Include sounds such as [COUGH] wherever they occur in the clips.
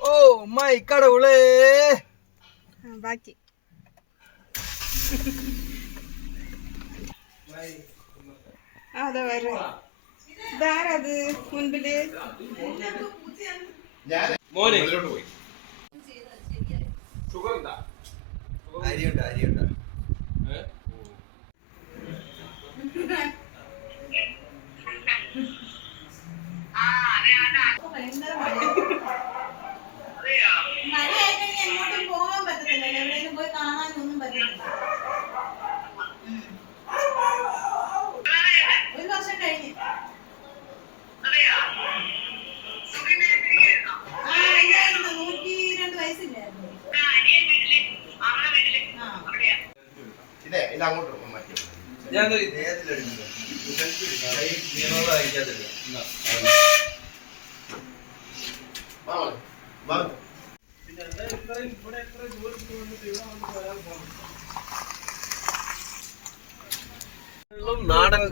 Oh my കടവുളേ. ബാക്കി. ആ, അതെ വരെ ഇതാരത് മുൻപിൽ? മോനെ. അരിയുണ്ട് അരിയുണ്ട് പോയി കാണാനൊന്നും പറ്റത്തില്ല ഉം. ഇതേ അങ്ങോട്ട് മാറ്റി. ഞാൻ നാടൻ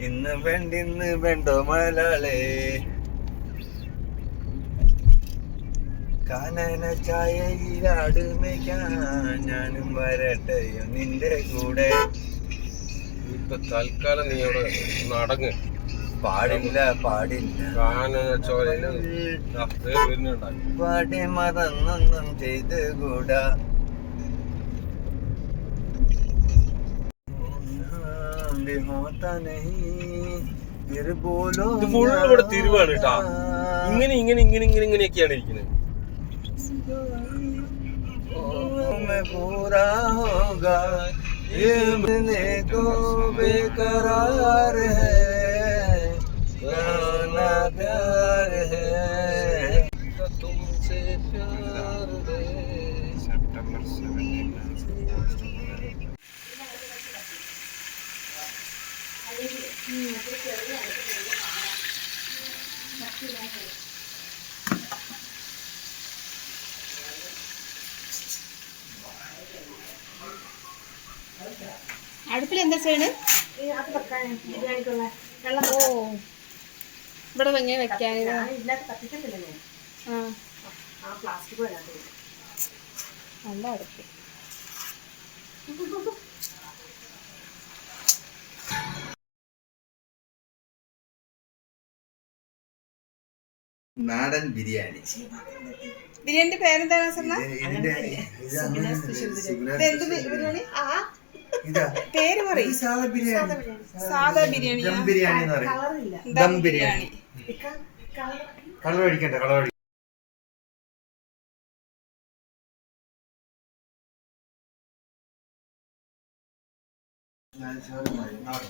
ഇന്ന് വേണ്ടിന്ന് വേണ്ടോ മലയാളേ? കാനന ചായയിലാടുമയ്ക്കാൻ ഞാനും വരട്ടെ നിന്റെ കൂടെ? ഇപ്പൊ തൽക്കാലം നീ അവിടെ നടങ്ങ് പാടില്ല പാടില്ല കാന ചോരയില് ദാ വേറെ വരുന്നുണ്ടായി പാടി മറന്നൊന്നും ചെയ്ത് കൂടാ भी होता नहीं फिर बोलो ഇത് full ഇവിടെ തിരിവാണ് കേട്ടാ ഇങ്ങനെ ഇങ്ങനെ ഇങ്ങനെ ഇങ്ങനെ ഇങ്ങനെയൊക്കെയാണ് ഇരിക്കുന്നത് मैं पूरा होगा ये मिलने को बेकरार അടുപ്പിൽ എന്താ ചെയ്യണ് ഓ. ഇവിടെ എങ്ങനെ വെക്കാൻ നല്ല അടുപ്പ്. [LAUGHS] നാടൻ ബിരിയാണി. ബിരിയാണിന്റെ പേരെന്താണ് ബിരിയാണി. ഇതാ പേര് പറയും. സാധാ ബിരിയാണി. സാധാ ബിരിയാണി. ദം ബിരിയാണി. എന്ന് പറയും ദം ബിരിയാണി കളർ അടിക്കണ്ട കളർ അടി ഞാൻ ചോറ് മതി. നാളെ.